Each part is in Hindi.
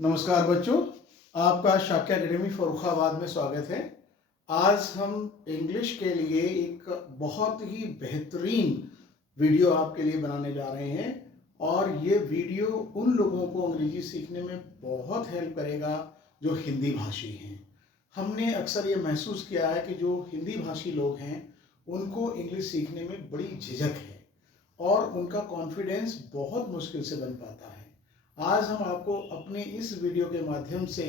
नमस्कार बच्चों, आपका शाक्य एकेडमी फर्रुखाबाद में स्वागत है। आज हम इंग्लिश के लिए एक बहुत ही बेहतरीन वीडियो आपके लिए बनाने जा रहे हैं और ये वीडियो उन लोगों को अंग्रेजी सीखने में बहुत हेल्प करेगा जो हिंदी भाषी हैं। हमने अक्सर ये महसूस किया है कि जो हिंदी भाषी लोग हैं उनको इंग्लिश सीखने में बड़ी झिझक है और उनका कॉन्फिडेंस बहुत मुश्किल से बन पाता है। आज हम आपको अपने इस वीडियो के माध्यम से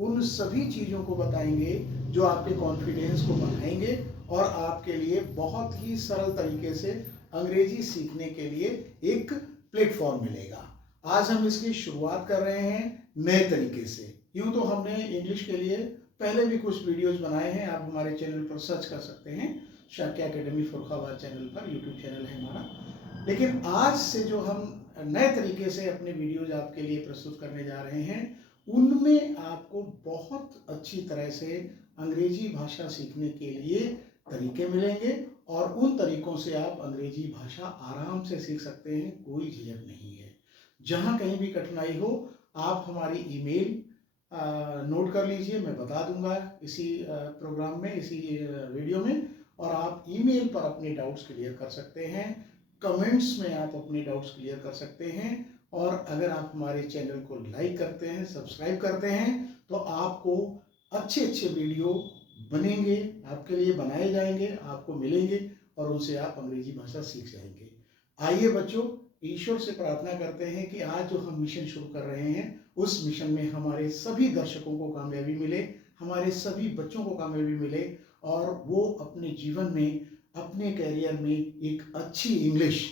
उन सभी चीज़ों को बताएंगे जो आपके कॉन्फिडेंस को बढ़ाएंगे और आपके लिए बहुत ही सरल तरीके से अंग्रेजी सीखने के लिए एक प्लेटफॉर्म मिलेगा। आज हम इसकी शुरुआत कर रहे हैं नए तरीके से। यूँ तो हमने इंग्लिश के लिए पहले भी कुछ वीडियोस बनाए हैं, आप हमारे चैनल पर सर्च कर सकते हैं, शाक्य एकेडमी फर्रुखाबाद चैनल पर, यूट्यूब चैनल है हमारा। लेकिन आज से जो हम नए तरीके से अपने वीडियोज आपके लिए प्रस्तुत करने जा रहे हैं उनमें आपको बहुत अच्छी तरह से अंग्रेजी भाषा सीखने के लिए तरीके मिलेंगे और उन तरीकों से आप अंग्रेजी भाषा आराम से सीख सकते हैं, कोई झिझक नहीं है। जहाँ कहीं भी कठिनाई हो आप हमारी ईमेल नोट कर लीजिए, मैं बता दूंगा इसी प्रोग्राम में, इसी वीडियो में, और आप ईमेल पर अपने डाउट्स क्लियर कर सकते हैं। कमेंट्स में आप अपने डाउट्स क्लियर कर सकते हैं और अगर आप हमारे चैनल को लाइक करते हैं, सब्सक्राइब करते हैं तो आपको अच्छे अच्छे वीडियो बनेंगे, आपके लिए बनाए जाएंगे, आपको मिलेंगे और उनसे आप अंग्रेजी भाषा सीख जाएंगे। आइए बच्चों, ईश्वर से प्रार्थना करते हैं कि आज जो हम मिशन शुरू कर रहे हैं उस मिशन में हमारे सभी दर्शकों को कामयाबी मिले, हमारे सभी बच्चों को कामयाबी मिले और वो अपने जीवन में, अपने कैरियर में एक अच्छी इंग्लिश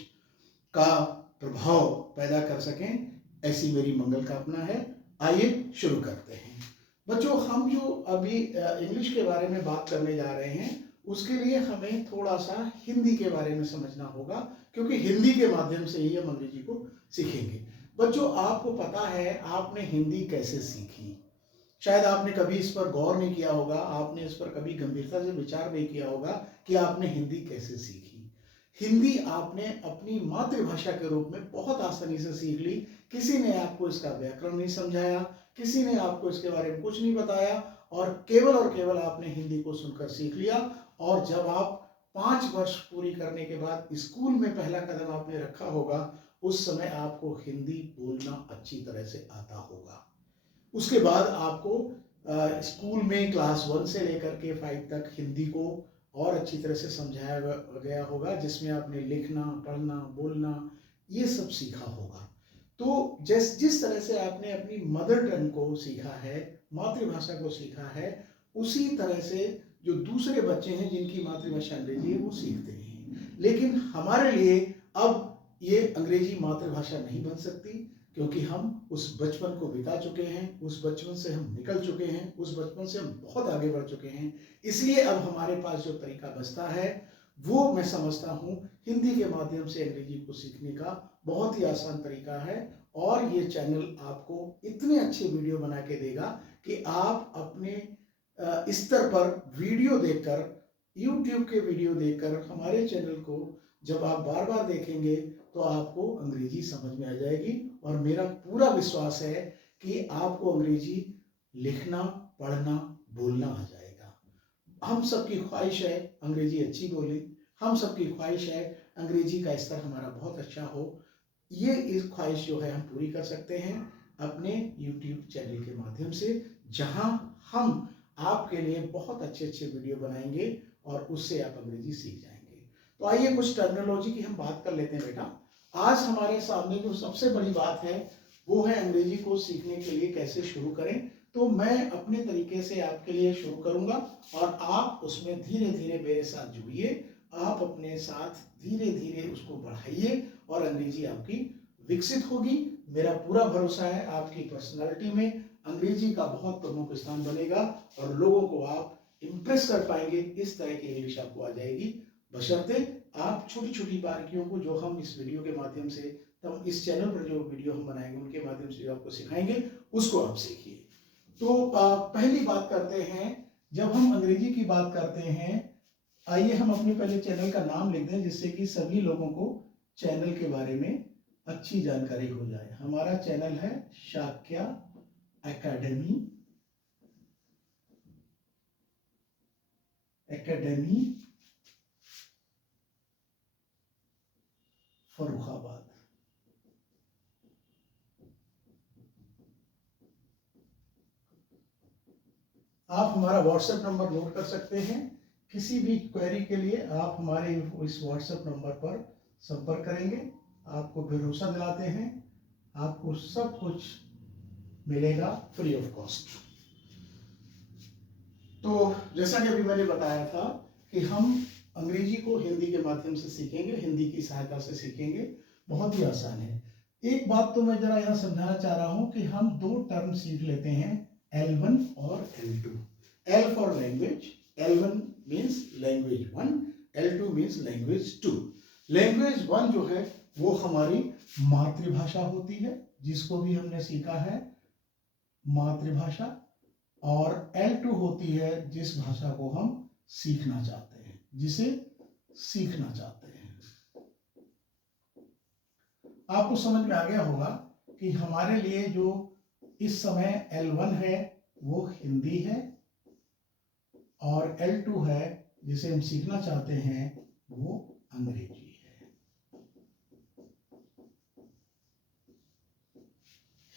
का प्रभाव पैदा कर सकें, ऐसी मेरी मंगल कामना है। आइए शुरू करते हैं। बच्चों, हम जो अभी इंग्लिश के बारे में बात करने जा रहे हैं उसके लिए हमें थोड़ा सा हिंदी के बारे में समझना होगा, क्योंकि हिंदी के माध्यम से ही हम अंग्रेजी को सीखेंगे। बच्चों, आपको पता है आपने हिंदी कैसे सीखी? शायद आपने कभी इस पर गौर नहीं किया होगा, आपने इस पर कभी गंभीरता से विचार नहीं किया होगा कि आपने हिंदी कैसे सीखी। हिंदी आपने अपनी मातृभाषा के रूप में बहुत आसानी से सीख ली। किसी ने आपको इसका व्याकरण नहीं समझाया, किसी ने आपको इसके बारे में कुछ नहीं बताया और केवल आपने हिंदी को सुनकर सीख लिया। और जब आप 5 वर्ष पूरी करने के बाद स्कूल में पहला कदम आपने रखा होगा, उस समय आपको हिंदी बोलना अच्छी तरह से आता होगा। उसके बाद आपको स्कूल में क्लास 1 से लेकर के 5 तक हिंदी को और अच्छी तरह से समझाया गया होगा, जिसमें आपने लिखना, पढ़ना, बोलना ये सब सीखा होगा। तो जिस तरह से आपने अपनी मदर टंग को सीखा है, मातृभाषा को सीखा है, उसी तरह से जो दूसरे बच्चे हैं जिनकी मातृभाषा अंग्रेजी है वो सीखते हैं। लेकिन हमारे लिए अब ये अंग्रेजी मातृभाषा नहीं बन सकती, क्योंकि हम उस बचपन को बिता चुके हैं, उस बचपन से हम निकल चुके हैं, उस बचपन से हम बहुत आगे बढ़ चुके हैं। इसलिए अब हमारे पास जो तरीका बचता है वो मैं समझता हूँ हिंदी के माध्यम से अंग्रेजी को सीखने का बहुत ही आसान तरीका है। और ये चैनल आपको इतने अच्छे वीडियो बना के देगा कि आप अपने स्तर पर वीडियो देखकर, यूट्यूब के वीडियो देखकर हमारे चैनल को जब आप बार बार देखेंगे तो आपको अंग्रेजी समझ में आ जाएगी। और मेरा पूरा विश्वास है कि आपको अंग्रेजी लिखना, पढ़ना, बोलना आ जाएगा। हम सबकी ख्वाहिश है अंग्रेजी अच्छी बोले, हम सबकी ख्वाहिश है अंग्रेजी का स्तर हमारा बहुत अच्छा हो। ये इस ख्वाहिश जो है हम पूरी कर सकते हैं अपने YouTube चैनल के माध्यम से, जहां हम आपके लिए बहुत अच्छे अच्छे वीडियो बनाएंगे और उससे आप अंग्रेजी सीख जाएंगे। तो आइए कुछ टर्मिनोलॉजी की हम बात कर लेते हैं बेटा। आज हमारे सामने जो सबसे बड़ी बात है वो है अंग्रेजी को सीखने के लिए कैसे शुरू करें। तो मैं अपने तरीके से आपके लिए शुरू करूंगा और आप उसमें धीरे धीरे मेरे साथ जुड़िए, आप अपने साथ धीरे धीरे उसको बढ़ाइए और अंग्रेजी आपकी विकसित होगी। मेरा पूरा भरोसा है आपकी पर्सनालिटी में अंग्रेजी का बहुत प्रमुख स्थान बनेगा और लोगों को आप इम्प्रेस कर पाएंगे। इस तरह की इंग्लिश आपको आ जाएगी, बशर्ते आप छोटी छोटी बारीकियों को जो हम इस वीडियो के माध्यम से, तब इस चैनल पर जो वीडियो हम बनाएंगे उनके माध्यम से जो आपको सिखाएंगे उसको आप सीखिए। तो पहली बात करते हैं, जब हम अंग्रेजी की बात करते हैं, आइए हम अपने पहले चैनल का नाम लिख दें जिससे कि सभी लोगों को चैनल के बारे में अच्छी जानकारी हो जाए। हमारा चैनल है शाक्य एकेडमी, एकेडमी फर्रुखाबाद। आप हमारा व्हाट्सएप नंबर नोट कर सकते हैं। किसी भी क्वेरी के लिए आप हमारे इस व्हाट्सएप नंबर पर संपर्क करेंगे। आपको भरोसा दिलाते हैं, आपको सब कुछ मिलेगा फ्री ऑफ कॉस्ट। तो जैसा कि अभी मैंने बताया था कि हम अंग्रेजी को हिंदी के माध्यम से सीखेंगे, हिंदी की सहायता से सीखेंगे। बहुत ही आसान है। एक बात तो मैं जरा यहाँ समझाना चाह रहा हूँ कि हम दो टर्म सीख लेते हैं, L1 और L2। L for language, L1 means language 1, L2 means language 2। Language 1 जो है वो हमारी मातृभाषा होती है, जिसको भी हमने सीखा है मातृभाषा, और L2 होती है जिस भाषा को हम सीखना चाहते हैं, जिसे सीखना चाहते हैं। आपको समझ में आ गया होगा कि हमारे लिए जो इस समय L1 है वो हिंदी है, और L2 है जिसे हम सीखना चाहते हैं वो अंग्रेजी है।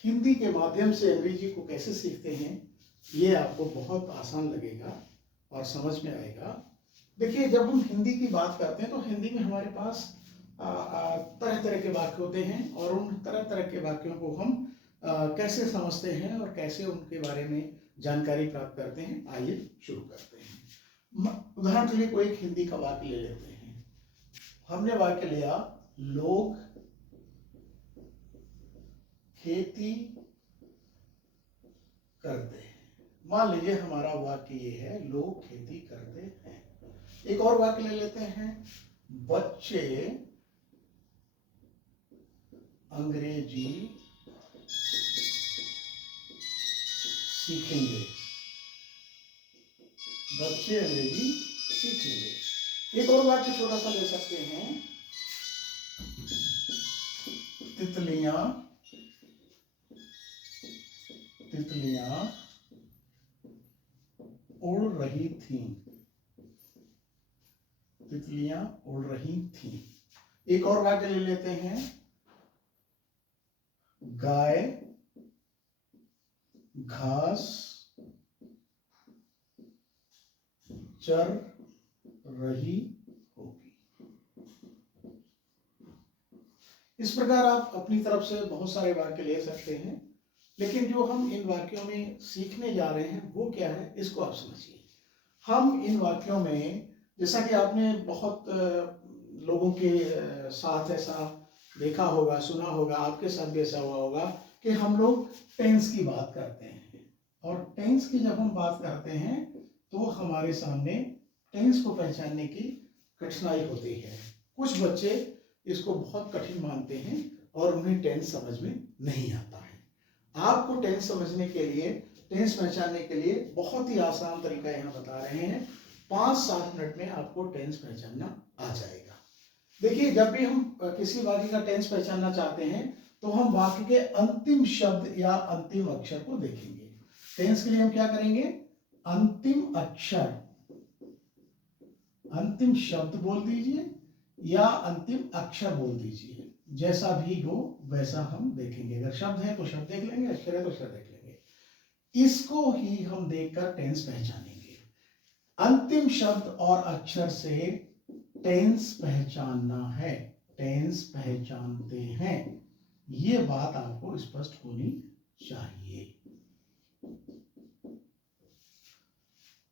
हिंदी के माध्यम से अंग्रेजी को कैसे सीखते हैं ये आपको बहुत आसान लगेगा और समझ में आएगा। देखिए, जब हम हिंदी की बात करते हैं तो हिंदी में हमारे पास तरह तरह के वाक्य होते हैं, और उन तरह तरह के वाक्यों को हम कैसे समझते हैं और कैसे उनके बारे में जानकारी प्राप्त करते हैं, आइए शुरू करते हैं। उदाहरण के लिए कोई एक हिंदी का वाक्य ले लेते हैं। हमने वाक्य लिया, लोग खेती करते हैं। मान लीजिए हमारा वाक्य ये है, लोग खेती करते हैं। एक और वाक्य ले लेते हैं, बच्चे अंग्रेजी सीखेंगे। बच्चे अंग्रेजी सीखेंगे। एक और वाक्य छोटा सा ले सकते हैं, तितलियां तितलियां उड़ रही थीं। तितलियां उड़ रही थीं। एक और वाक्य ले लेते हैं, गाय घास चर रही होगी। इस प्रकार आप अपनी तरफ से बहुत सारे वाक्य ले सकते हैं, लेकिन जो हम इन वाक्यों में सीखने जा रहे हैं वो क्या है, इसको आप समझिए। हम इन वाक्यों में, जैसा कि आपने बहुत लोगों के साथ ऐसा देखा होगा, सुना होगा, आपके साथ भी ऐसा हुआ होगा कि हम लोग टेंस की बात करते हैं, और टेंस की जब हम बात करते हैं तो हमारे सामने टेंस को पहचानने की कठिनाई होती है। कुछ बच्चे इसको बहुत कठिन मानते हैं और उन्हें टेंस समझ में नहीं आता है। आपको टेंस समझने के लिए, टेंस पहचानने के लिए बहुत ही आसान तरीका यहाँ बता रहे हैं। 5-7 मिनट में आपको टेंस पहचानना आ जाएगा। देखिए, जब भी हम किसी वाक्य का टेंस पहचानना चाहते हैं तो हम वाक्य के अंतिम शब्द या अंतिम अक्षर को देखेंगे। टेंस के लिए हम क्या करेंगे, अंतिम अक्षर, अंतिम शब्द बोल दीजिए या अंतिम अक्षर बोल दीजिए, जैसा भी हो वैसा हम देखेंगे। अगर शब्द है तो शब्द देख लेंगे, अक्षर है तो अक्षर देख लेंगे। इसको ही हम देखकर टेंस पहचानेंगे। अंतिम शब्द और अक्षर से टेंस पहचानना है, टेंस पहचानते हैं, ये बात आपको स्पष्ट होनी चाहिए।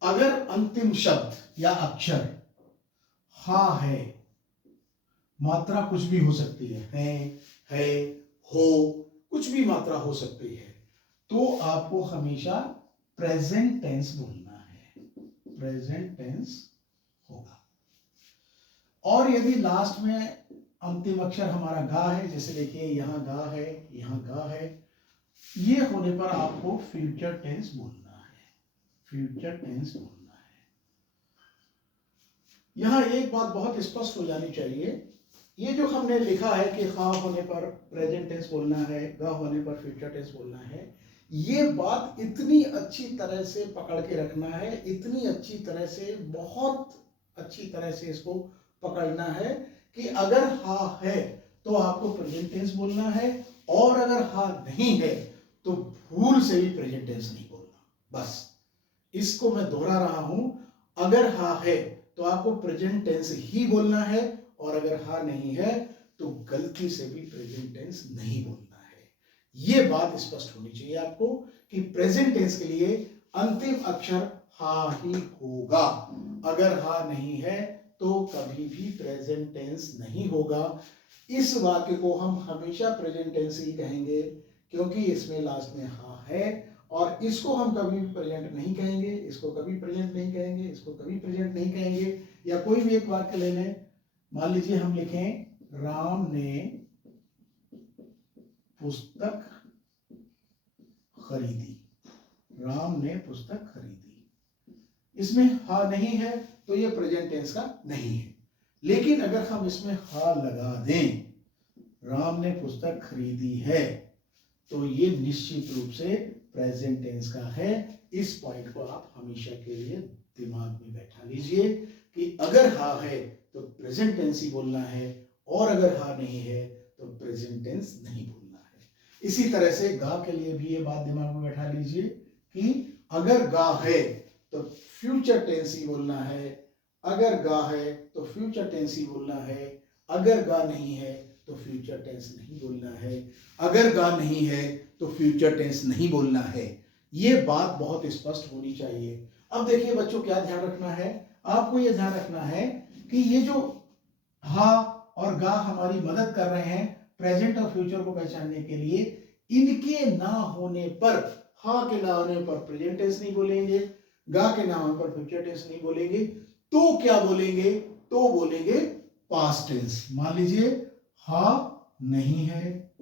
अगर अंतिम शब्द या अक्षर हा है, मात्रा कुछ भी हो सकती है, हो, कुछ भी मात्रा हो सकती है, तो आपको हमेशा प्रेजेंट टेंस बोलना है, प्रेजेंट टेंस होगा। और यदि लास्ट में अंतिम अक्षर हमारा गा है, जैसे देखिए यहाँ गा है, यहाँ गा है, ये होने पर आपको फ्यूचर टेंस बोलना है, फ्यूचर टेंस बोलना है। यहाँ एक बात बहुत स्पष्ट हो जानी चाहिए, ये जो हमने लिखा है कि हाँ होने पर प्रेजेंट टेंस बोलना है, गा होने पर फ्यूचर टेंस बोलना है, ये बात इतनी अच्छी तरह से पकड़ के रखना है, इतनी अच्छी तरह से, बहुत अच्छी तरह से इसको पकड़ना है कि अगर हाँ है तो आपको प्रेजेंट टेंस बोलना है, और अगर हाँ नहीं है तो भूल से भी प्रेजेंट टेंस नहीं बोलना। बस इसको मैं दोहरा रहा हूं, अगर हाँ है तो आपको प्रेजेंट टेंस ही बोलना है, और अगर हाँ नहीं है तो गलती से भी प्रेजेंट टेंस नहीं बोलना है। ये बात स्पष्ट होनी चाहिए आपको कि प्रेजेंट टेंस के लिए अंतिम अक्षर हाँ ही होगा। अगर हाँ नहीं है तो कभी भी प्रेजेंट टेंस नहीं होगा। इस वाक्य को हम हमेशा प्रेजेंट टेंस ही कहेंगे क्योंकि इसमें लास्ट में हाँ है, और इसको हम कभी भी प्रेजेंट नहीं कहेंगे, इसको कभी प्रेजेंट नहीं कहेंगे, इसको कभी प्रेजेंट नहीं कहेंगे। या कोई भी एक वाक्य ले लें, मान लीजिए हम लिखें राम ने पुस्तक खरीदी। राम ने पुस्तक खरीदी, इसमें हा नहीं है तो ये प्रेजेंट टेंस का नहीं है। लेकिन अगर हम इसमें हा लगा दें, राम ने पुस्तक खरीदी है, तो ये निश्चित रूप से प्रेजेंट टेंस का है। इस पॉइंट को आप हमेशा के लिए दिमाग में बैठा लीजिए कि अगर हा है तो प्रेजेंट टेंस ही बोलना है, और अगर हा नहीं है तो प्रेजेंट टेंस नहीं बोलना है। इसी तरह से गा के लिए भी ये बात दिमाग में बैठा लीजिए कि अगर गा है तो फ्यूचर टेंस ही बोलना है, अगर गा है तो फ्यूचर टेंस ही बोलना है, अगर गा नहीं है तो फ्यूचर टेंस नहीं बोलना है, अगर गा नहीं है तो फ्यूचर टेंस नहीं बोलना है। ये बात बहुत स्पष्ट होनी चाहिए। अब देखिए बच्चों, क्या ध्यान रखना है, आपको ये ध्यान रखना है कि ये जो हा और गा हमारी मदद कर रहे हैं प्रेजेंट और फ्यूचर को पहचानने के लिए, इनके ना होने पर, हा के ना होने पर प्रेजेंट टेंस नहीं बोलेंगे, गा के ना होने पर फ्यूचर टेंस नहीं बोलेंगे, तो क्या बोलेंगे, तो बोलेंगे पास्ट टेंस। मान लीजिए हा नहीं है,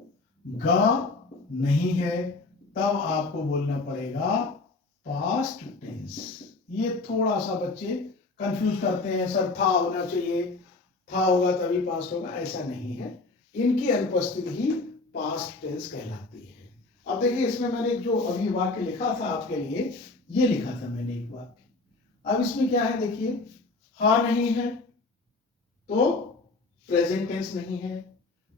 गा नहीं है, तब आपको बोलना पड़ेगा पास्ट टेंस। ये थोड़ा सा बच्चे कंफ्यूज करते हैं, सर था होना चाहिए, था होगा तभी पास्ट होगा, ऐसा नहीं है। इनकी अनुपस्थिति ही पास्ट टेंस कहलाती है। अब देखिए, इसमें मैंने एक जो अभी वाक्य लिखा था आपके लिए, ये लिखा था मैंने एक वाक्य। अब इसमें क्या है, देखिए, हा नहीं है तो प्रेजेंट टेंस नहीं है,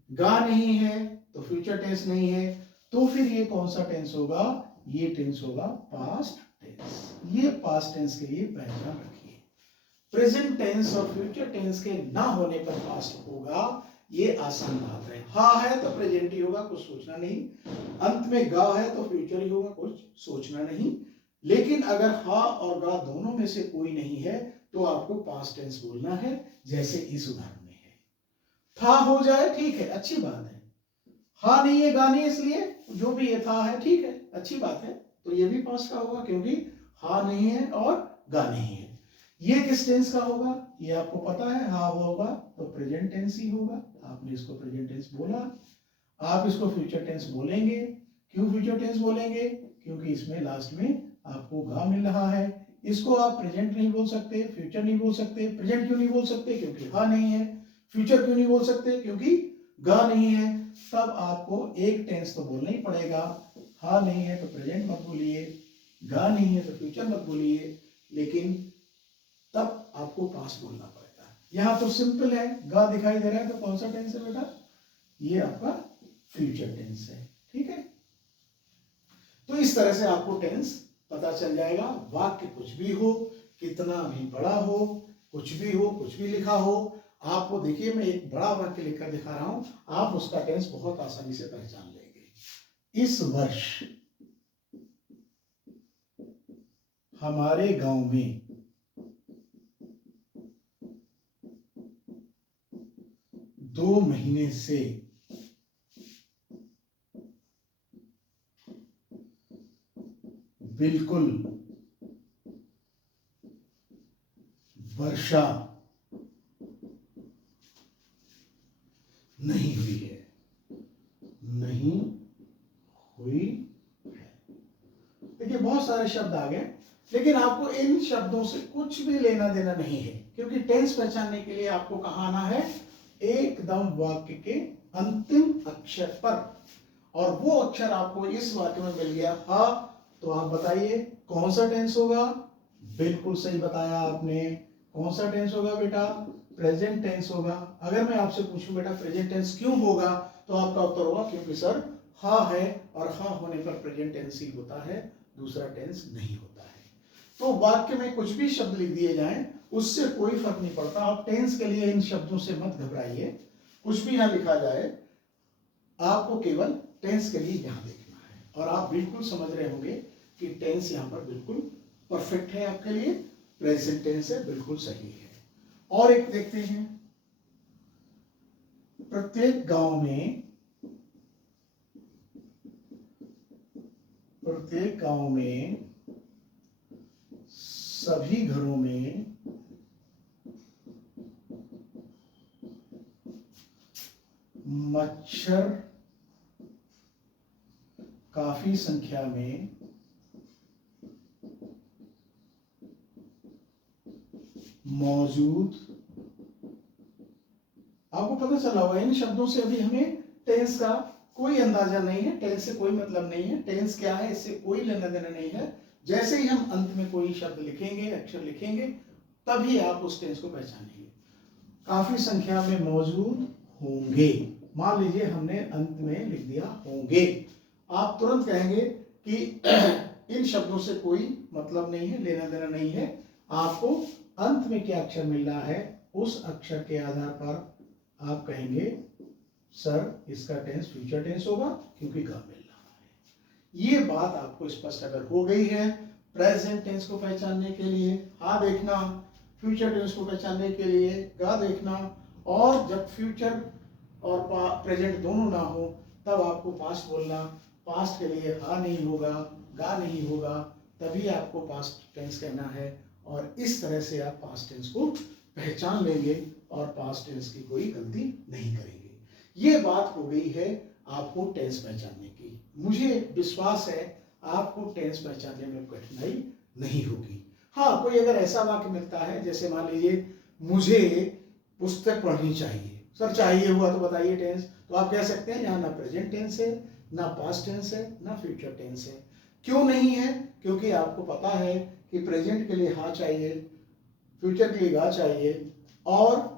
गा नहीं है तो फ्यूचर टेंस नहीं है, तो फिर ये कौन सा टेंस होगा, ये टेंस होगा पास्ट टेंस। ये पास्ट टेंस के लिए पहचान रखिए। प्रेजेंट टेंस और फ्यूचर टेंस के ना होने पर पास्ट होगा, ये आसान बात है। हा है तो प्रेजेंट ही होगा, कुछ सोचना नहीं। अंत में गा है तो फ्यूचर ही होगा, कुछ सोचना नहीं। लेकिन अगर हा और गा दोनों में से कोई नहीं है तो आपको पास्ट टेंस बोलना है, जैसे इस उदाहरण में है। था हो जाए ठीक है, अच्छी बात है। हा नहीं है, गा नहीं है, इसलिए जो भी ये था है ठीक है, अच्छी बात है, तो ये भी पास्ट का होगा क्योंकि हा नहीं है और गा नहीं है। ये किस टेंस का होगा, ये आपको पता है, हा होगा तो प्रेजेंट टेंस ही होगा। आपने इसको प्रेजेंट टेंस बोला, आप इसको फ्यूचर टेंस बोलेंगे। क्यों फ्यूचर टेंस बोलेंगे, क्योंकि इसमें लास्ट में आपको गा मिल रहा है। इसको आप प्रेजेंट नहीं बोल सकते, फ्यूचर नहीं बोल सकते। प्रेजेंट क्यों नहीं बोल सकते, क्योंकि हा नहीं है। फ्यूचर क्यों नहीं बोल सकते, क्योंकि गा नहीं है। तब आपको एक टेंस तो बोलना ही पड़ेगा। हा नहीं है तो प्रेजेंट मत बोलिए, गा नहीं है तो फ्यूचर मत बोलिए, लेकिन तब आपको पास्ट बोलना पड़ेगा। यहां तो सिंपल है, गा दिखाई दे रहा है तो कौन सा टेंस है बेटा, ये आपका फ्यूचर टेंस है। ठीक है, तो इस तरह से आपको टेंस पता चल जाएगा। वाक्य कुछ भी हो, कितना भी बड़ा हो, कुछ भी हो, कुछ भी लिखा हो, आपको देखिए मैं एक बड़ा वाक्य लिखकर दिखा रहा हूं, आप उसका टेंस बहुत आसानी से पहचान लेंगे। इस वर्ष हमारे गांव में 2 महीने से बिल्कुल वर्षा नहीं हुई है, नहीं हुई है। देखिए बहुत सारे शब्द आ गए, लेकिन आपको इन शब्दों से कुछ भी लेना देना नहीं है, क्योंकि टेंस पहचानने के लिए आपको कहां आना है, एकदम वाक्य के अंतिम अक्षर पर। और वो अक्षर आपको इस वाक्य में मिल गया हा, तो आप बताइए कौन सा टेंस होगा? बिल्कुल सही बताया आपने। कौन सा टेंस होगा बेटा? प्रेजेंट टेंस होगा। अगर मैं आपसे पूछूं बेटा प्रेजेंट टेंस क्यों होगा, तो आपका उत्तर होगा क्योंकि सर हा है, और हा होने पर प्रेजेंट टेंस ही होता है, दूसरा टेंस नहीं होता है। तो वाक्य में कुछ भी शब्द लिख दिए जाएं उससे कोई फर्क नहीं पड़ता। आप टेंस के लिए इन शब्दों से मत घबराइए, कुछ भी ना लिखा जाए, आपको केवल टेंस के लिए यहां देखना है, और आप बिल्कुल समझ रहे होंगे कि टेंस यहां पर बिल्कुल परफेक्ट है आपके लिए, प्रेजेंट टेंस है, बिल्कुल सही है। और एक देखते हैं, प्रत्येक गांव में सभी घरों में मच्छर काफी संख्या में मौजूद। आपको पता चला होगा इन शब्दों से अभी हमें टेंस का कोई अंदाजा नहीं है, टेंस से कोई मतलब नहीं है, टेंस क्या है इससे कोई लेना देना नहीं है। जैसे ही हम अंत में कोई शब्द लिखेंगे, अक्षर लिखेंगे, तभी आप उस टेंस को पहचानेंगे। काफी संख्या में मौजूद होंगे, मान लीजिए हमने अंत में लिख दिया होंगे, आप तुरंत कहेंगे कि इन शब्दों से कोई मतलब नहीं है, लेना देना नहीं है। आपको अंत में क्या अक्षर मिल रहा है उस अक्षर के आधार पर आप कहेंगे सर इसका टेंस फ्यूचर टेंस होगा क्योंकि गा मिल रहा है। ये बात आपको स्पष्ट अगर हो गई है, प्रेजेंट टेंस को पहचानने के लिए हा देखना, फ्यूचर टेंस को पहचानने के लिए गा देखना, और जब फ्यूचर और प्रेजेंट दोनों ना हो तब आपको पास्ट बोलना। पास्ट के लिए हा नहीं होगा, गा नहीं होगा, तभी आपको पास्ट टेंस कहना है, और इस तरह से आप पास्ट टेंस को पहचान लेंगे और पास्ट टेंस की कोई गलती नहीं करेंगे। ये बात हो गई है आपको टेंस पहचानने की। मुझे विश्वास है आपको टेंस पहचानने में कठिनाई नहीं होगी। हाँ, कोई अगर ऐसा वाक्य मिलता है, जैसे मान लीजिए मुझे पुस्तक पढ़नी चाहिए, सर चाहिए हुआ तो बताइए टेंस, तो आप कह सकते हैं यहाँ ना प्रेजेंट टेंस है, ना पास्ट टेंस है, ना फ्यूचर टेंस है। क्यों नहीं है? क्योंकि आपको पता है कि प्रेजेंट के लिए हा चाहिए, फ्यूचर के लिए गा चाहिए, और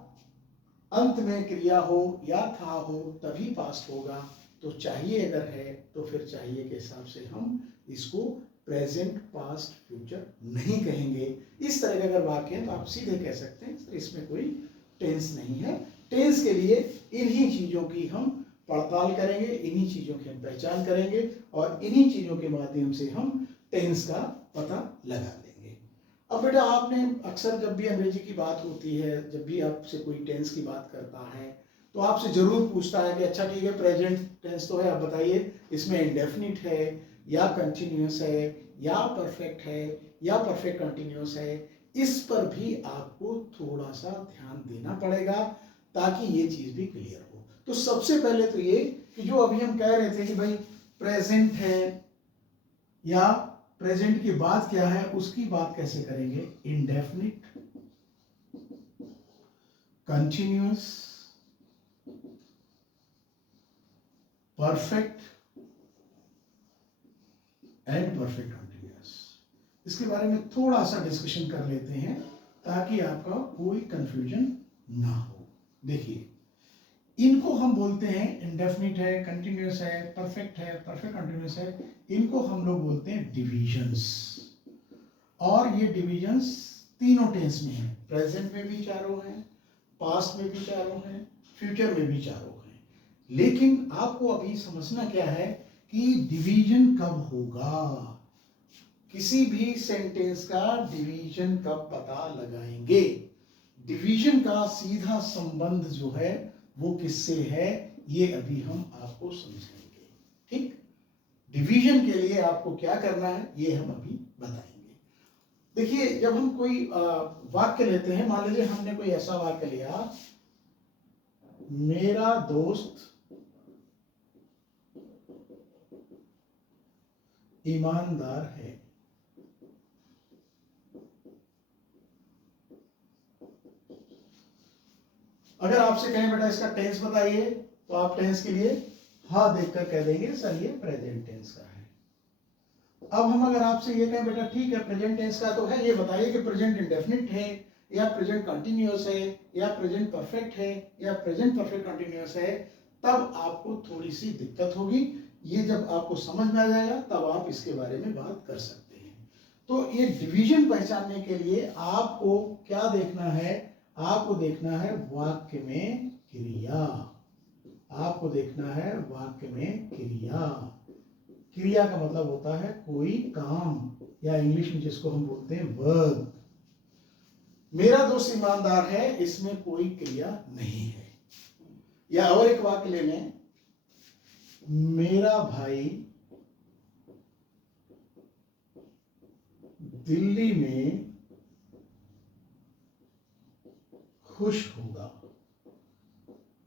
अंत में क्रिया हो या था हो तभी पास्ट होगा। तो चाहिए अगर है तो फिर चाहिए के हिसाब से हम इसको प्रेजेंट, पास्ट, फ्यूचर नहीं कहेंगे। इस तरह के अगर वाक्य हैं तो आप सीधे कह सकते हैं सर इसमें कोई टेंस नहीं है। टेंस के लिए इन्हीं चीजों की हम पड़ताल करेंगे, इन्हीं चीजों की हम पहचान करेंगे, और इन्हीं चीजों के माध्यम से हम टेंस का पता लगा लेंगे। अब बेटा आपने अक्सर जब भी अंग्रेजी की बात होती है, जब भी आपसे कोई टेंस की बात करता है तो आपसे जरूर पूछता है कि अच्छा ठीक है प्रेजेंट टेंस तो है, आप बताइए इसमें इंडेफिनिट है या कंटिन्यूअस है या परफेक्ट है या परफेक्ट कंटिन्यूअस है। इस पर भी आपको थोड़ा सा ध्यान देना पड़ेगा ताकि ये चीज भी क्लियर हो। तो सबसे पहले तो ये कि जो अभी हम कह रहे थे कि भाई प्रेजेंट है या प्रेजेंट की बात क्या है, उसकी बात कैसे करेंगे? Indefinite, continuous, perfect and perfect continuous. इसके बारे में थोड़ा सा डिस्कशन कर लेते हैं ताकि आपका कोई कंफ्यूजन ना हो। देखिए इनको हम बोलते हैं इंडेफिनिट है, कंटिन्यूअस है, परफेक्ट है, परफेक्ट कंटिन्यूअस है, इनको हम लोग बोलते हैं डिविजन्स। और ये डिविजन्स तीनों टेंस में है, प्रेजेंट में भी चारों हैं, पास्ट में भी चारों हैं, फ्यूचर में भी चारों हैं। लेकिन आपको अभी समझना क्या है कि डिवीजन कब होगा, किसी भी सेंटेंस का डिवीजन कब पता लगाएंगे। डिवीजन का सीधा संबंध जो है वो किससे है, ये अभी हम आपको समझाएंगे। ठीक, डिवीजन के लिए आपको क्या करना है ये हम अभी बताएंगे। देखिए जब हम कोई वाक्य लेते हैं, मान लीजिए हमने कोई ऐसा वाक्य लिया, मेरा दोस्त ईमानदार है। अगर आपसे कहें बेटा इसका टेंस बताइए, तो आप टेंस के लिए हाँ देखकर कह देंगे सर ये प्रेजेंट टेंस का है। अब हम अगर आपसे ये कहें बेटा ठीक है प्रेजेंट टेंस का तो है, ये बताइए कि प्रेजेंट इंडेफिनिट है या प्रेजेंट कंटिन्यूअस है या प्रेजेंट परफेक्ट है या प्रेजेंट परफेक्ट कंटिन्यूअस है, तब आपको थोड़ी सी दिक्कत होगी। ये जब आपको समझ में आ जाएगा तब आप इसके बारे में बात कर सकते हैं। तो ये डिवीजन पहचानने के लिए आपको क्या देखना है, आपको देखना है वाक्य में क्रिया। आपको देखना है वाक्य में क्रिया। क्रिया का मतलब होता है कोई काम, या इंग्लिश में जिसको हम बोलते हैं वर्ब। मेरा दोस्त ईमानदार है, इसमें कोई क्रिया नहीं है। या और एक वाक्य ले लें, मेरा भाई दिल्ली में खुश होगा।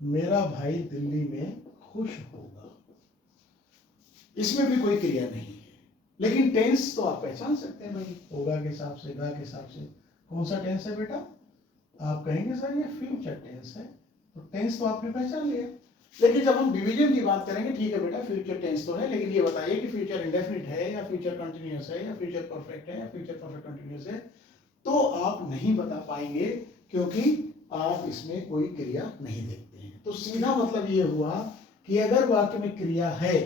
मेरा भाई दिल्ली में खुश होगा, इसमें भी कोई क्रिया नहीं है। लेकिन टेंस तो आप पहचान सकते हैं भाई, होगा के हिसाब से, गा के हिसाब से। कौन सा टेंस है बेटा? आप कहेंगे सर ये फ्यूचर टेंस है, तो टेंस तो आपने पहचान लिया। लेकिन जब हम डिवीजन की बात करेंगे, ठीक है बेटा फ्यूचर टेंस तो है, लेकिन ये बताइए कि फ्यूचर इंडेफिनिट है या फ्यूचर कंटिन्यूअस है या फ्यूचर परफेक्ट है या फ्यूचर परफेक्ट कंटिन्यूअस है, तो आप नहीं बता पाएंगे क्योंकि आप इसमें कोई क्रिया नहीं देखते हैं। तो सीधा मतलब ये हुआ कि अगर वाक्य में क्रिया है,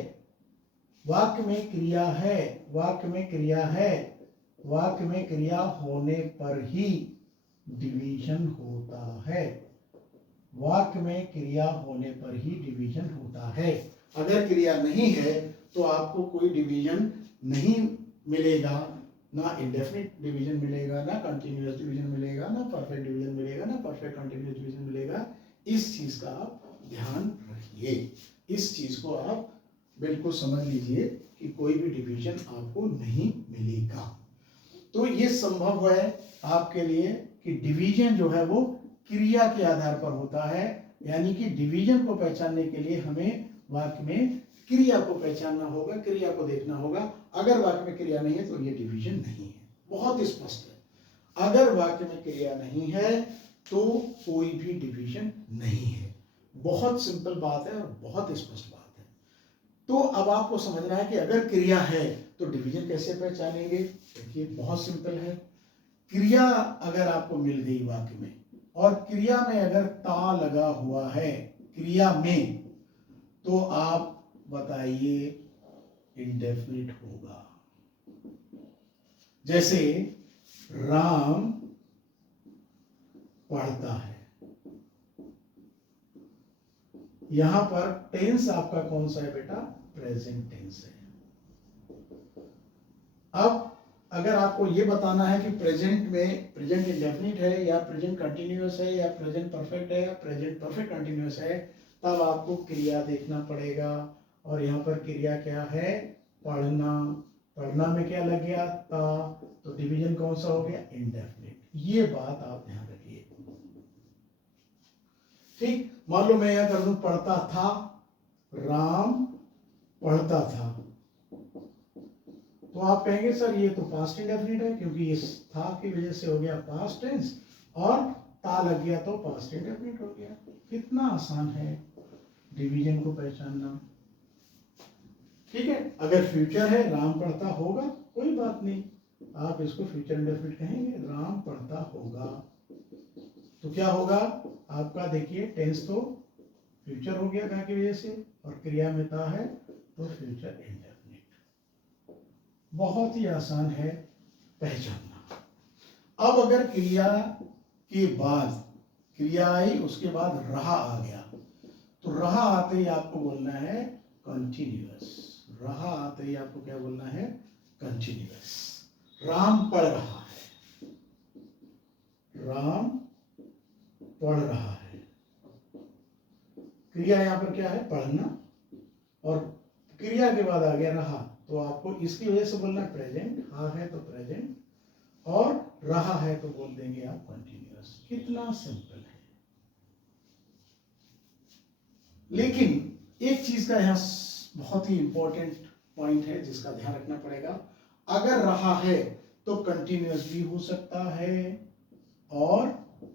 वाक्य में क्रिया है, वाक्य में क्रिया है, वाक्य में क्रिया होने पर ही डिवीजन होता है। वाक्य में क्रिया होने पर ही डिवीजन होता है। अगर क्रिया नहीं है तो आपको कोई डिवीजन नहीं मिलेगा, ना इंडेफिनिट डिवीजन मिलेगा, ना कंटिन्यूअस डिवीजन मिलेगा, ना परफेक्ट डिवीजन मिलेगा, ना परफेक्ट कंटिन्यूअस डिवीजन मिलेगा। इस चीज का आप ध्यान रखिए, इस चीज को आप बिल्कुल समझ लीजिए कि कोई भी डिवीजन आपको नहीं मिलेगा। तो ये संभव है आपके लिए कि डिवीजन जो है वो क्रिया के आधार पर होता है, यानी कि डिवीजन को पहचानने के लिए हमें वाक्य में क्रिया को पहचानना होगा, क्रिया को देखना होगा। अगर वाक्य में क्रिया नहीं है तो ये डिवीजन नहीं है, बहुत स्पष्ट है। अगर वाक्य में क्रिया नहीं है तो कोई भी डिवीजन नहीं है। बहुत सिंपल बात है और बहुत स्पष्ट बात है। तो अब आपको समझना है कि अगर क्रिया है तो डिवीजन कैसे पहचानेंगे। देखिए बहुत सिंपल है। क्रिया अगर आपको मिल गई वाक्य में, और क्रिया में अगर ता लगा हुआ है क्रिया में, तो आप बताइए इंडेफिनिट होगा। जैसे राम पढ़ता है, यहां पर टेंस आपका कौन सा है बेटा? प्रेजेंट टेंस है। अब अगर आपको ये बताना है कि प्रेजेंट में प्रेजेंट इंडेफिनिट है या प्रेजेंट कंटिन्यूअस है या प्रेजेंट परफेक्ट है या प्रेजेंट परफेक्ट कंटिन्यूअस है, तब आपको क्रिया देखना पड़ेगा। और यहाँ पर क्रिया क्या है? पढ़ना। पढ़ना में क्या लग गया? था। तो डिवीजन कौन सा हो गया? इंडेफिनिट। ये बात आप ध्यान रखिए। ठीक, मान लो मैं यहां कर दूं पढ़ता था, राम पढ़ता था, तो आप कहेंगे सर ये तो पास्ट इंडेफिनिट है, क्योंकि इस था की वजह से हो गया पास्ट टेंस, और ता लग गया तो पास्ट इंडेफिनिट हो गया। कितना आसान है डिवीजन को पहचानना। ठीक है, अगर फ्यूचर है, राम पढ़ता होगा, कोई बात नहीं, आप इसको फ्यूचर इंडेफिनिट कहेंगे, राम पढ़ता होगा। तो क्या होगा आपका? देखिए टेंस तो फ्यूचर हो गया गा की वजह से, और क्रिया में था है तो फ्यूचर इंडेफिनिट। बहुत ही आसान है पहचानना। अब अगर क्रिया के बाद क्रिया आई, उसके बाद रहा आ गया, तो रहा आते ही आपको बोलना है कंटिन्यूअस। रहा आते ही आपको क्या बोलना है? कंटिन्यूअस। राम पढ़ रहा है, राम पढ़ रहा है। क्रिया यहां पर क्या है? पढ़ना, और क्रिया के बाद आ गया रहा, तो आपको इसकी वजह से बोलना प्रेजेंट। हाँ है तो प्रेजेंट, और रहा है तो बोल देंगे आप कंटिन्यूअस। कितना सिंपल है। लेकिन एक चीज का यहाँ बहुत ही इंपॉर्टेंट पॉइंट है जिसका ध्यान रखना पड़ेगा। अगर रहा है तो कंटिन्यूअस भी हो सकता है और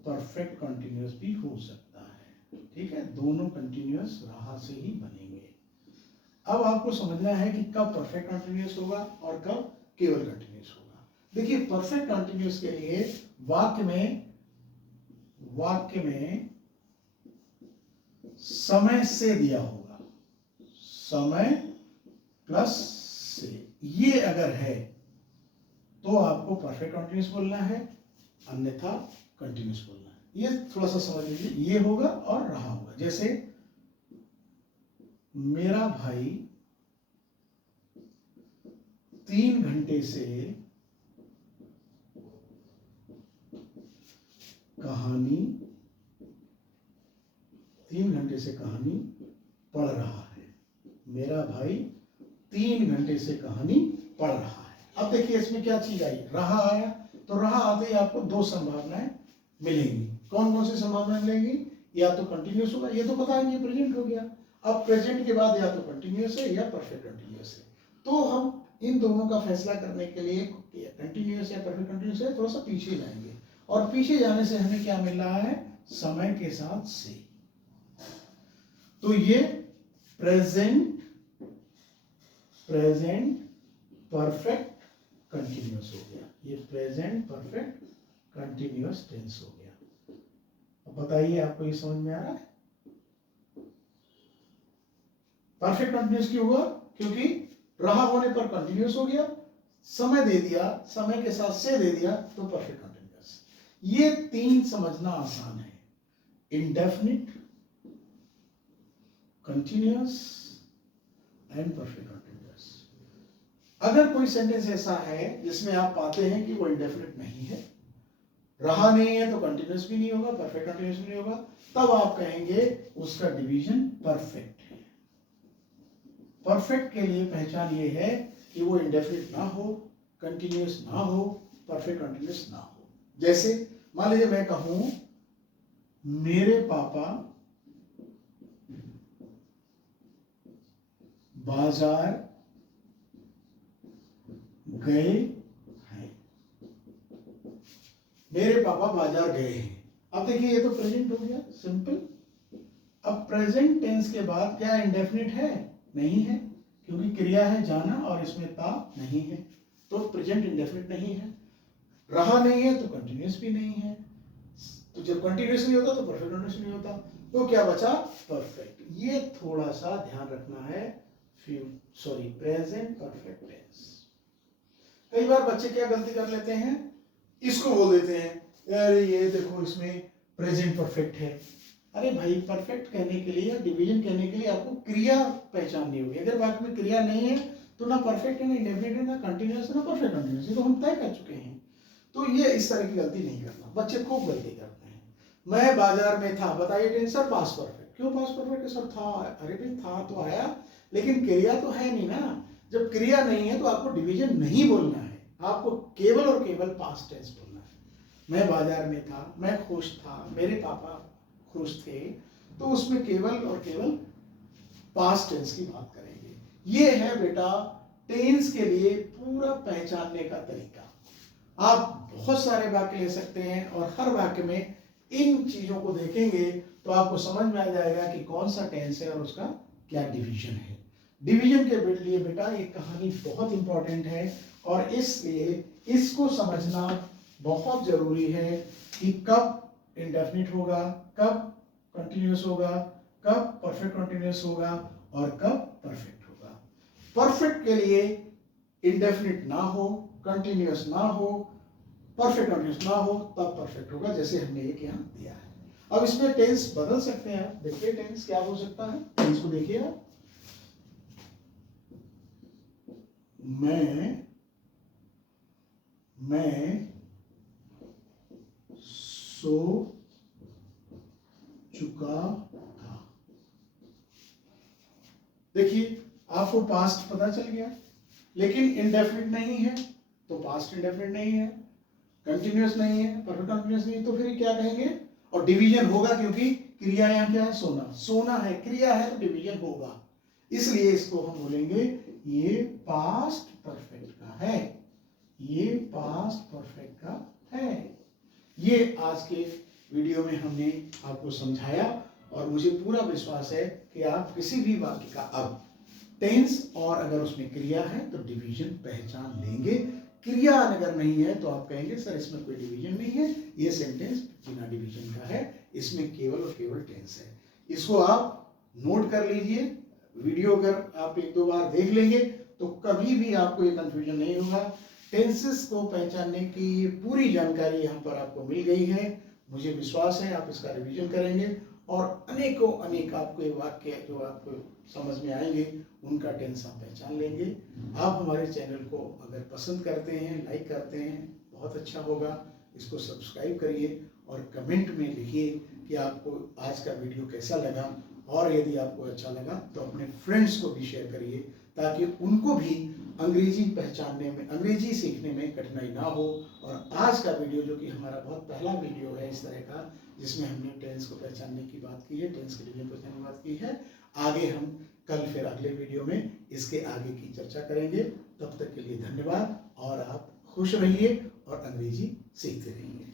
परफेक्ट कंटिन्यूअस भी हो सकता है। ठीक है, दोनों कंटिन्यूअस रहा से ही बनेंगे। अब आपको समझना है कि कब परफेक्ट कंटिन्यूअस होगा और कब केवल कंटिन्यूअस होगा। देखिए परफेक्ट कंटिन्यूअस के लिए वाक्य में समय से दिया होगा, समय प्लस से, ये अगर है तो आपको परफेक्ट कंटिन्यूअस बोलना है, अन्यथा कंटिन्यूअस बोलना है। ये थोड़ा सा समझ लीजिए, ये होगा और रहा होगा। जैसे मेरा भाई 3 घंटे से कहानी पढ़ रहा है। मेरा भाई 3 घंटे से कहानी पढ़ रहा है। अब देखिए इसमें क्या चीज आई, रहा आया, तो रहा आते ही आपको 2 संभावनाएं मिलेंगी। कौन कौन सी संभावनाएं मिलेंगी? या तो कंटिन्यूअस होगा, ये तो पता है, ये प्रेजेंट हो गया। अब प्रेजेंट के बाद या तो कंटिन्यूअस है या परफेक्ट कंटिन्यूअस है। तो हम इन दोनों का फैसला करने के लिए कंटिन्यूअस या परफेक्ट कंटिन्यूअस है थोड़ा सा पीछे जाएंगे, और पीछे जाने से हमें क्या मिल रहा है? समय के साथ से। तो ये प्रेजेंट परफेक्ट कंटिन्यूअस हो गया, ये प्रेजेंट परफेक्ट कंटिन्यूअस टेंस हो गया। अब बताइए आपको ये समझ में आ रहा है? परफेक्ट कंटिन्यूअस क्यों हुआ? क्योंकि रहा होने पर कंटिन्यूअस हो गया, समय दे दिया, समय के साथ से दे दिया, तो परफेक्ट कंटिन्यूअस। ये 3 समझना आसान है, indefinite, continuous and perfect continuous. अगर कोई सेंटेंस ऐसा है जिसमें आप पाते हैं कि वो इंडेफिनिट नहीं है, रहा नहीं है, तो कंटिन्यूअस भी नहीं होगा, परफेक्ट कंटिन्यूअस भी नहीं होगा, तब आप कहेंगे उसका डिवीजन परफेक्ट है। परफेक्ट के लिए पहचान ये है कि वो इंडेफिनिट ना हो, कंटिन्यूअस ना हो, परफेक्ट कंटिन्यूअस ना हो। जैसे मान लीजिए मैं कहूं मेरे पापा बाजार गए हैं, मेरे पापा बाजार गए हैं। अब देखिए ये तो प्रेजेंट हो गया, सिंपल। अब प्रेजेंट टेंस के बाद क्या इंडेफिनिट है? नहीं है, क्योंकि क्रिया है जाना और इसमें ता नहीं है, तो प्रेजेंट इंडेफिनिट नहीं है। रहा नहीं है तो कंटिन्यूअस भी नहीं है, तो जब कंटिन्यूअस नहीं होता तो परफेक्ट कंटिन्यूअस नहीं होता, तो क्या बचा? परफेक्ट। ये थोड़ा सा ध्यान रखना है, प्रेजेंट परफेक्ट टेंस। कई बार बच्चे क्या गलती कर लेते हैं, इसको बोल देते हैं यार ये देखो इसमें प्रेजेंट परफेक्ट है। अरे भाई परफेक्ट कहने के लिए या डिवीजन कहने के लिए आपको क्रिया पहचाननी होगी। अगर वाक्य में क्रिया नहीं है तो ना परफेक्ट है, ना इंडेफिनिट है, ना कंटिन्यूअस है, ना परफेक्ट कंटिन्यूअस, ये तो हम तय कर चुके हैं। तो ये इस तरह की गलती नहीं करना, बच्चे खूब गलती करते हैं। मैं बाजार में था, बताइए टेंस सर पास्ट परफेक्ट। क्यों पास्ट परफेक्ट है सर? था। अरे भाई था तो आया, लेकिन क्रिया तो है नहीं ना। जब क्रिया नहीं है तो आपको डिवीजन नहीं बोलना है, आपको केवल और केवल पास्ट टेंस बोलना है। मैं बाजार में था, मैं खुश था, मेरे पापा खुश थे, तो उसमें केवल और केवल पास्ट टेंस की बात करेंगे। ये है बेटा टेंस के लिए पूरा पहचानने का तरीका। आप बहुत सारे वाक्य ले सकते हैं और हर वाक्य में इन चीजों को देखेंगे तो आपको समझ में आ जाएगा कि कौन सा टेंस है और उसका क्या डिवीजन है। डिवीजन के लिए बेटा ये कहानी बहुत इंपॉर्टेंट है, और इसलिए इसको समझना बहुत जरूरी है कि कब इंडेफिनिट होगा, कब कंटिन्यूअस होगा, कब परफेक्ट कंटिन्यूअस होगा और कब परफेक्ट होगा। परफेक्ट के लिए इंडेफिनिट ना हो, कंटिन्यूअस ना हो, परफेक्ट कंटिन्यूअस ना हो, तब परफेक्ट होगा, जैसे हमने एक यहाँ दिया है। अब इसमें टेंस बदल सकते हैं आप। देखिए टेंस क्या हो सकता है, टेंस को देखिए आप। मैं सो चुका था। देखिए आपको पास्ट पता चल गया, लेकिन इंडेफिनिट नहीं है तो पास्ट इंडेफिनिट नहीं है, कंटिन्यूअस नहीं है, परफेक्ट कंटिन्यूअस नहीं है, तो फिर क्या कहेंगे? और डिवीजन होगा क्योंकि क्रिया यहाँ क्या है? सोना। सोना है, क्रिया है, तो डिवीजन होगा। इसलिए इसको हम बोलेंगे ये पास्ट परफेक्ट का है, ये पास्ट परफेक्ट का है। ये आज के वीडियो में हमने आपको समझाया, और मुझे पूरा विश्वास है कि आप किसी भी वाक्य का अब टेंस और अगर उसमें क्रिया है तो डिवीजन पहचान लेंगे। क्रिया अगर नहीं है तो आप कहेंगे सर इसमें कोई डिवीजन नहीं है, ये सेंटेंस बिना डिवीजन का है, इसमें केवल और केवल टेंस है। इसको आप नोट कर लीजिए। वीडियो अगर आप एक दो बार देख लेंगे तो कभी भी आपको ये कंफ्यूजन नहीं होगा। टेंसेस को पहचानने की पूरी जानकारी यहाँ पर आपको मिल गई है। मुझे विश्वास है आप इसका रिवीजन करेंगे और अनेकों अनेक आपको वाक्य जो आपको समझ में आएंगे उनका टेंस आप पहचान लेंगे। आप हमारे चैनल को अगर पसंद करते हैं, लाइक करते हैं, बहुत अच्छा होगा। इसको सब्सक्राइब करिए और कमेंट में लिखिए कि आपको आज का वीडियो कैसा लगा, और यदि आपको अच्छा लगा तो अपने फ्रेंड्स को भी शेयर करिए ताकि उनको भी अंग्रेजी पहचानने में, अंग्रेजी सीखने में कठिनाई ना हो। और आज का वीडियो जो कि हमारा बहुत पहला वीडियो है इस तरह का, जिसमें हमने टेंस को पहचानने की बात की है, टेंस के डिवीजन पहचानने की बात की है। आगे हम कल फिर अगले वीडियो में इसके आगे की चर्चा करेंगे। तब तक के लिए धन्यवाद और आप खुश रहिए और अंग्रेजी सीखते रहिए।